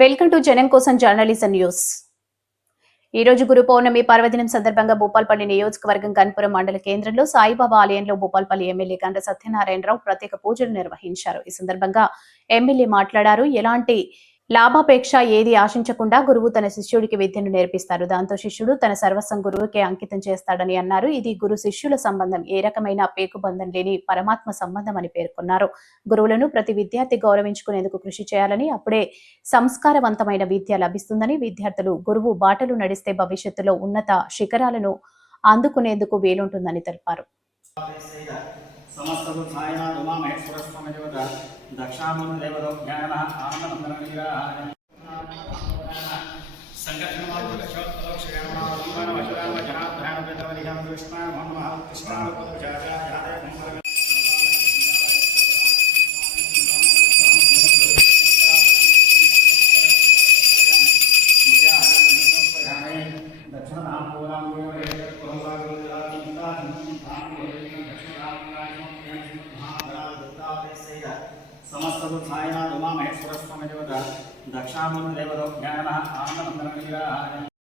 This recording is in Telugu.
వెల్కమ్ టు జనం కోసం జర్నలిజం న్యూస్. ఈ రోజు గురు పౌర్ణమి పర్వదినం సందర్భంగా భూపాల్పల్లి నియోజకవర్గం గన్పురం మండల కేంద్రంలో సాయిబాబా ఆలయంలో భూపాల్పల్లి ఎమ్మెల్యే గంట సత్యనారాయణరావు ప్రత్యేక పూజలు నిర్వహించారు. ఈ సందర్భంగా ఎమ్మెల్యే మాట్లాడారు. ఎలాంటి లాభాపేక్ష ఏది ఆశించకుండా గురువు తన శిష్యుడికి విద్యను నేర్పిస్తారు. దాంతో శిష్యుడు తన సర్వస్వం గురువుకే అంకితం చేస్తాడని అన్నారు. ఇది గురు శిష్యుల సంబంధం ఏ రకమైన పేకుబంధం లేని పరమాత్మ సంబంధం అని పేర్కొన్నారు. గురువులను ప్రతి విద్యార్థి గౌరవించుకునేందుకు కృషి చేయాలని, అప్పుడే సంస్కారవంతమైన విద్య లభిస్తుందని, విద్యార్థులు గురువు బాటలు నడిస్తే భవిష్యత్తులో ఉన్నత శిఖరాలను అందుకునేందుకు వీలుంటుందని తెలిపారు. समस्त सायनाथ उमा महेश्वर स्वामी देवता दक्षामुन देवतो ज्ञान आनंद मंगल नीराय संकट नमः लक्ष्मी नमः वशराम जनार्दन वेदवलिहं विष्णु नमः कृष्ण पूजाया यादे मंगल समस्त सायनाथ उमा महेश्वर स्वामी देवता दक्षामुन देवतो ज्ञान आनंद मंगल नीराय